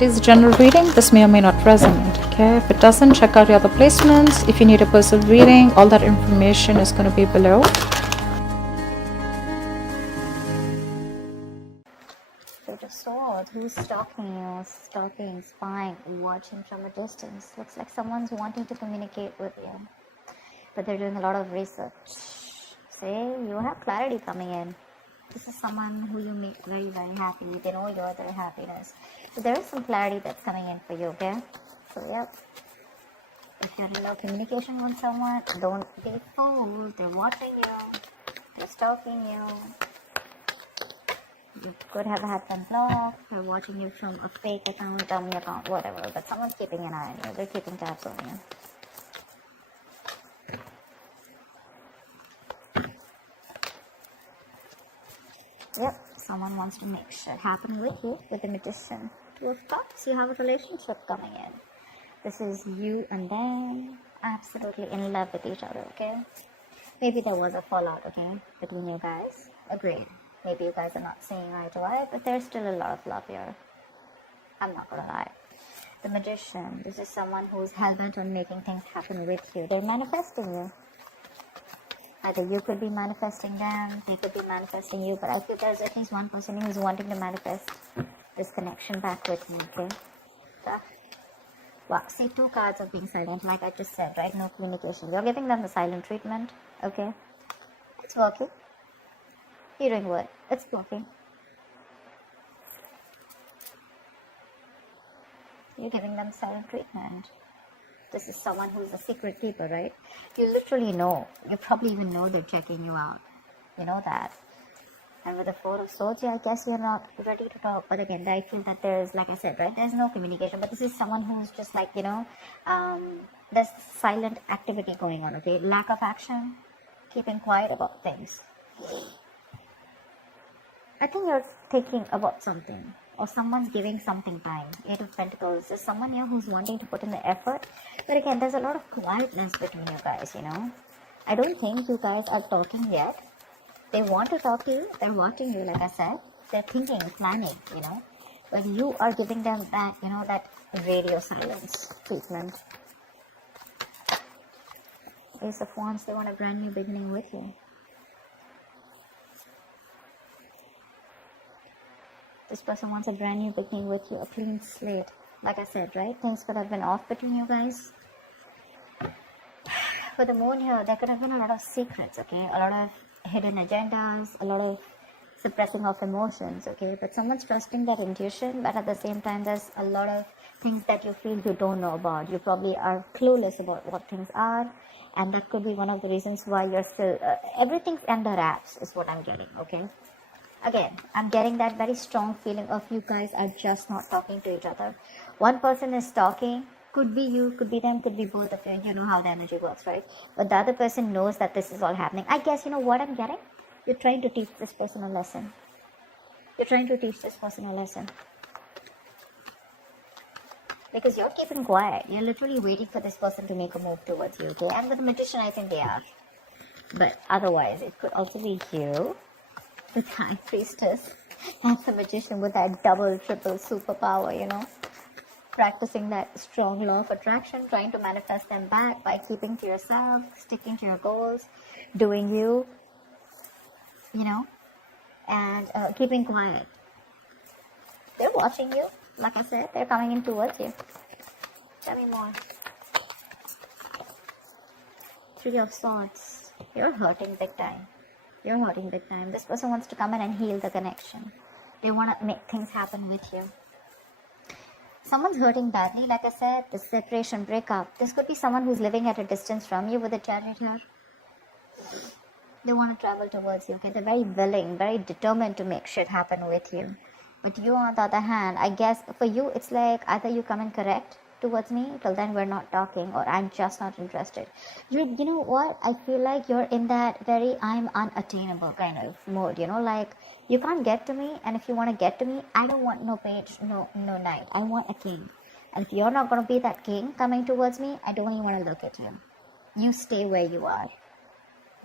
It is a general reading. This may or may not resonate. Okay, if it doesn't, check out your other placements. If you need a personal reading, all that information is going to be below. Page of Swords. Who's stalking you? Stalking, spying, watching from a distance. Looks like someone's wanting to communicate with you, but they're doing a lot of research. Say you have clarity coming in. This is someone who you make very, very happy. They know you're their happiness. So there is some clarity that's coming in for you, okay? So, yep. If you're in no communication with someone, don't be fooled. They're watching you. They're stalking you. You could have had them blocked. They're watching you from a fake account, dummy account, whatever. But someone's keeping an eye on you. They're keeping tabs on you. Yep, someone wants to make shit happen with you, with the Magician. Two of Cups, you have a relationship coming in. This is you and them, absolutely in love with each other, okay? Maybe there was a fallout, okay, between you guys. Agreed. Maybe you guys are not seeing eye to eye, but there's still a lot of love here. I'm not gonna lie. The Magician, this is someone who's hell-bent on making things happen with you. They're manifesting you. Either you could be manifesting them, they could be manifesting you, but I feel there's at least one person who's wanting to manifest this connection back with me, okay? So, wow, see, two cards of being silent, like I just said, right? No communication. You're giving them the silent treatment, okay? It's working. You're doing what? It's working. You're giving them silent treatment. This is someone who's a secret keeper, right? You literally know. You probably even know they're checking you out. You know that. And with the Four of Swords, yeah, I guess you're not ready to talk. But again, I feel that there's, like I said, right? There's no communication. But this is someone who's just like, you know, there's silent activity going on, okay? Lack of action. Keeping quiet about things. I think you're thinking about something. Or someone's giving something time. Eight of Pentacles. There's someone here who's wanting to put in the effort. But again, there's a lot of quietness between you guys, you know. I don't think you guys are talking yet. They want to talk to you. They're watching you, like I said. They're thinking, planning, you know. But you are giving them that, you know, that radio silence treatment. Ace of Wands, they want a brand new beginning with you. This person wants a brand new beginning with you, a clean slate. Like I said, right? Things could have been off between you guys. For the moon here, there could have been a lot of secrets, okay? A lot of hidden agendas, a lot of suppressing of emotions, okay? But someone's trusting their intuition, but at the same time, there's a lot of things that you feel you don't know about. You probably are clueless about what things are, and that could be one of the reasons why you're still... everything's under wraps is what I'm getting, okay? Again, I'm getting that very strong feeling of you guys are just not talking to each other. One person is talking, could be you, could be them, could be both of you. You know how the energy works, right? But the other person knows that this is all happening. I guess you know what I'm getting? You're trying to teach this person a lesson. You're trying to teach this person a lesson. Because you're keeping quiet. You're literally waiting for this person to make a move towards you, okay? And with the Magician, I think they are. But otherwise, it could also be you. The High Priestess and the Magician with that double, triple superpower, you know. Practicing that strong law of attraction, trying to manifest them back by keeping to yourself, sticking to your goals, doing you, you know, and keeping quiet. They're watching you. Like I said, they're coming in towards you. Tell me more. Three of Swords. You're hurting big time. You're hurting big time. This person wants to come in and heal the connection. They want to make things happen with you. Someone's hurting badly, like I said, the separation, breakup. This could be someone who's living at a distance from you with a Chariot here. They want to travel towards you, okay? They're very willing, very determined to make shit happen with you. But you, on the other hand, I guess for you, it's like either you come in correct towards me, till then we're not talking, or I'm just not interested. You know what? I feel like you're in that very I'm unattainable kind of mode, you know, like you can't get to me, and if you want to get to me, I don't want no page, no knight. I want a king. And if you're not going to be that king coming towards me, I don't even want to look at you. You stay where you are,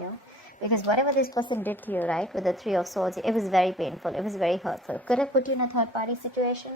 you know. Because whatever this person did to you, right, with the Three of Swords, it was very painful. It was very hurtful. Could have put you in a third-party situation.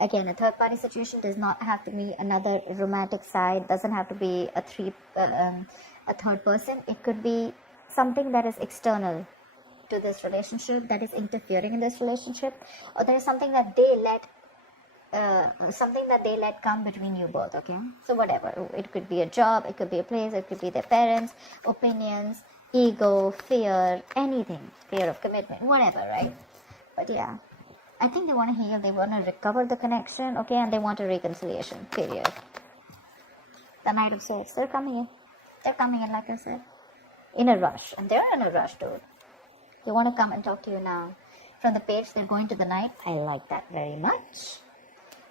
Again, a third party situation does not have to be another romantic side, doesn't have to be a third person. It could be something that is external to this relationship, that is interfering in this relationship, or there is something that they let come between you both. Okay, so whatever, it could be a job, it could be a place, it could be their parents, opinions, ego, fear, anything, fear of commitment, whatever, right? But yeah, I think they want to heal, they want to recover the connection, okay, and they want a reconciliation, period. The Knight of Swords, they're coming in, like I said, in a rush, and they're in a rush, dude. They want to come and talk to you now. From the Page, they're going to the Knight. I like that very much,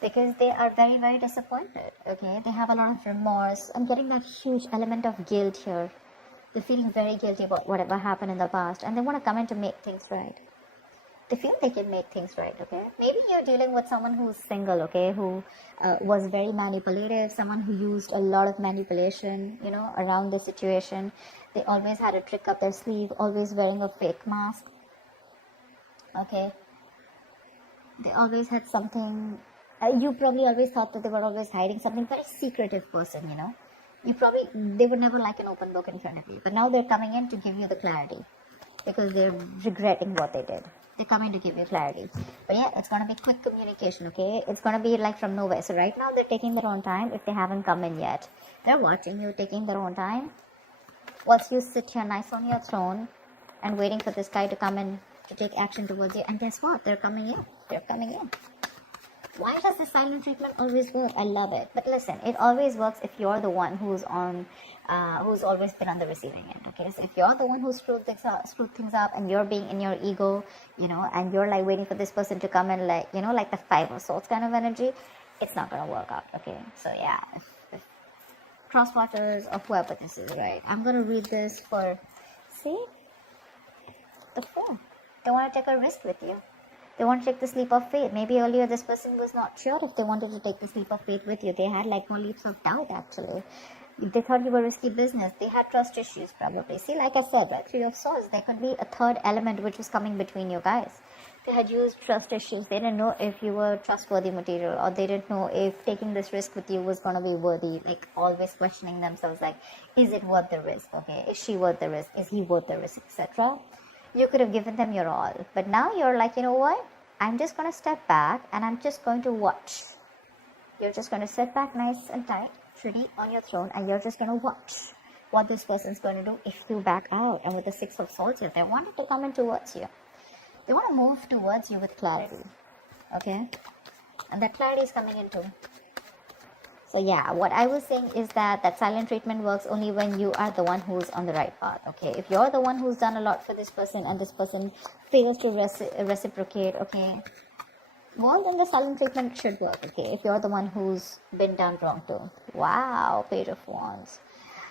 because they are very, very disappointed, okay? They have a lot of remorse. I'm getting that huge element of guilt here. They're feeling very guilty about whatever happened in the past, and they want to come in to make things right. They feel they can make things right, okay? Maybe you're dealing with someone who's single, okay, who was very manipulative, someone who used a lot of manipulation, you know, around the situation. They always had a trick up their sleeve, always wearing a fake mask, okay? They always had something, you probably always thought that they were always hiding something, very secretive person, you know? They were never like an open book in front of you, but now they're coming in to give you the clarity, because they're regretting what they did. They're coming to give you clarity. But yeah, it's going to be quick communication, okay? It's going to be like from nowhere. So right now, they're taking their own time if they haven't come in yet. They're watching you, taking their own time. Whilst you sit here nice on your throne and waiting for this guy to come in to take action towards you. And guess what? They're coming in. They're coming in. Why does the silent treatment always work? I love it. But listen, it always works if you're the one who's always been on the receiving end. Okay, so if you're the one who screwed things up, and you're being in your ego, you know, and you're like waiting for this person to come in, like, you know, like the Five of Swords kind of energy, it's not gonna work out. Okay, so yeah, if crosswatchers or whoever this is, right? I'm gonna read this for, see, the Fool. They want to take a risk with you. They want to take the leap of faith. Maybe earlier this person was not sure if they wanted to take this leap of faith with you. They had like more leaps of doubt, actually. They thought you were risky business. They had trust issues, probably. See, like I said, right, Three of Swords, there could be a third element which was coming between you guys. They had used trust issues. They didn't know if you were trustworthy material, or they didn't know if taking this risk with you was going to be worthy. Like, always questioning themselves, like, is it worth the risk? Okay, is she worth the risk? Is he worth the risk, etc.? You could have given them your all, but now you're like, you know what? I'm just going to step back and I'm just going to watch. You're just going to sit back nice and tight, pretty on your throne, and you're just going to watch what this person's going to do if you back out. And with the Six of Swords here, they wanted to come in towards you. They want to move towards you with clarity, okay? And that clarity is coming in too. So yeah, what I was saying is that silent treatment works only when you are the one who's on the right path, okay? If you're the one who's done a lot for this person and this person fails to reciprocate, okay, well, then the silent treatment should work, okay? If you're the one who's been done wrong too. Wow, Page of Wands.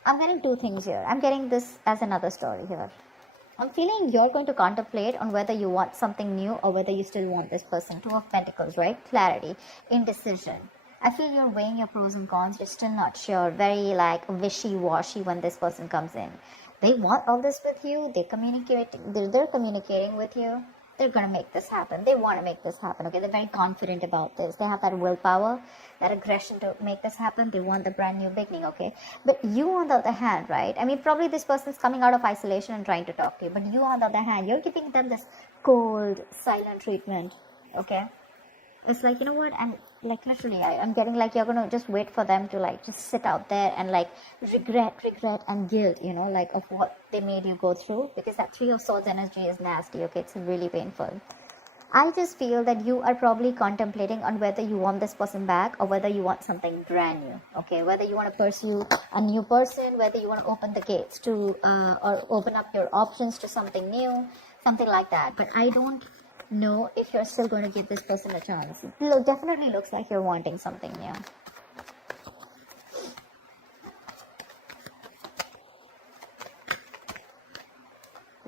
I'm getting two things here. I'm getting this as another story here. I'm feeling you're going to contemplate on whether you want something new or whether you still want this person. Two of Pentacles, right? Clarity, indecision. I feel you're weighing your pros and cons. You're still not sure. Very like wishy-washy when this person comes in. They want all this with you. They're communicating with you. They're going to make this happen. They want to make this happen. Okay, they're very confident about this. They have that willpower, that aggression to make this happen. They want the brand new beginning. Okay, but you on the other hand, right? I mean, probably this person's coming out of isolation and trying to talk to you. But you on the other hand, you're giving them this cold, silent treatment. Okay. It's like, you know what, and like literally I'm getting like you're gonna just wait for them to like just sit out there and like regret and guilt, you know, like of what they made you go through, because that Three of Swords energy is nasty. Okay, it's really painful. I just feel that you are probably contemplating on whether you want this person back or whether you want something brand new. Okay, whether you want to pursue a new person, whether you want to open the gates to or open up your options to something new, something like that. But I don't know if you're still going to give this person a chance. It definitely looks like you're wanting something new.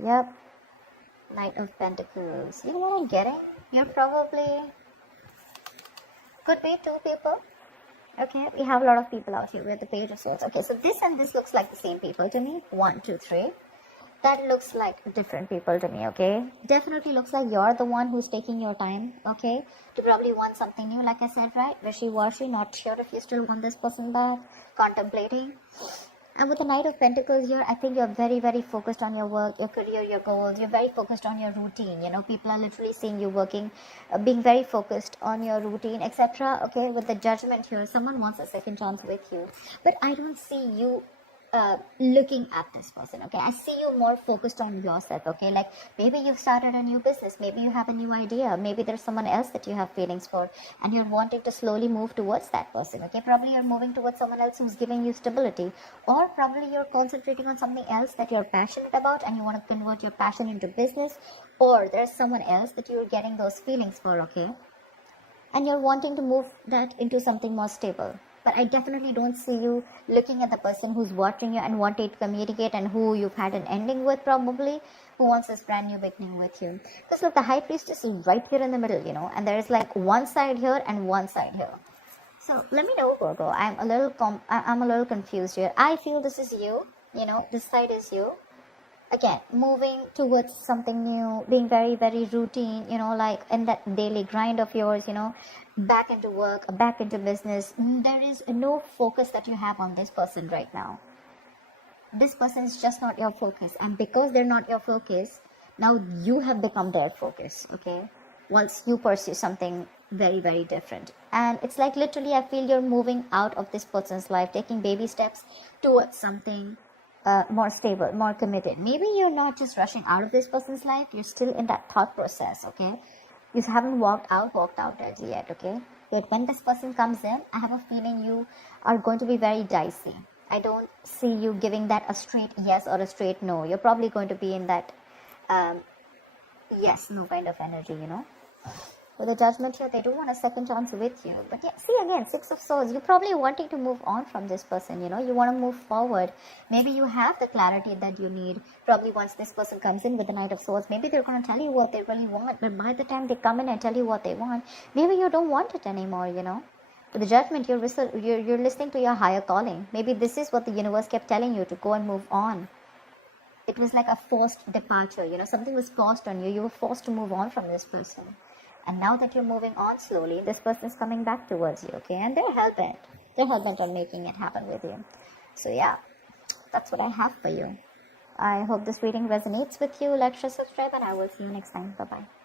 Yep. Knight of Pentacles. You know what I'm getting? You're probably... Could be two people. Okay, we have a lot of people out here. We have the Page of Swords. Okay, so this and this looks like the same people to me. 1, 2, 3. that looks like different people to me, okay? Definitely looks like you're the one who's taking your time, okay? To probably want something new, like I said, right? Wishy-washy, not sure if you still want this person back, contemplating. And with the Knight of Pentacles here, I think you're very, very focused on your work, your career, your goals. You're very focused on your routine. You know, people are literally seeing you working, being very focused on your routine, etc. Okay, with the Judgment here, someone wants a second chance with you. But I don't see you looking at this person, okay? I see you more focused on yourself, okay? Like maybe you've started a new business, maybe you have a new idea, maybe there's someone else that you have feelings for, and you're wanting to slowly move towards that person, okay? Probably you're moving towards someone else who's giving you stability, or probably you're concentrating on something else that you're passionate about and you want to convert your passion into business, or there's someone else that you're getting those feelings for, okay? And you're wanting to move that into something more stable. But I definitely don't see you looking at the person who's watching you and wanting to communicate, and who you've had an ending with, probably, who wants this brand new beginning with you. Because look, the High Priestess is right here in the middle, you know, and there's like one side here and one side here. So let me know, Virgo. I'm a little confused here. I feel this is you, you know, this side is you. Again, moving towards something new, being very, very routine, you know, like in that daily grind of yours, you know, back into work, back into business. There is no focus that you have on this person right now. This person is just not your focus. And because they're not your focus, now you have become their focus, okay? Once you pursue something very, very different. And it's like literally I feel you're moving out of this person's life, taking baby steps towards something more stable, more committed. Maybe you're not just rushing out of this person's life, you're still in that thought process, okay? You haven't walked out as yet, okay? But when this person comes in, I have a feeling you are going to be very dicey. I don't see you giving that a straight yes or a straight no. You're probably going to be in that yes, no kind of energy, you know? With the Judgment here, they do want a second chance with you. But yeah, see again, Six of Swords, you're probably wanting to move on from this person, you know, you want to move forward. Maybe you have the clarity that you need. Probably once this person comes in with the Knight of Swords, maybe they're going to tell you what they really want. But by the time they come in and tell you what they want, maybe you don't want it anymore, you know. With the Judgment, you're listening to your higher calling. Maybe this is what the universe kept telling you, to go and move on. It was like a forced departure, you know, something was forced on you. You were forced to move on from this person. And now that you're moving on slowly, this person is coming back towards you, okay? And they're hell-bent. They're hell-bent on making it happen with you. So yeah, that's what I have for you. I hope this reading resonates with you. Like, share, subscribe, and I will see you next time. Bye-bye.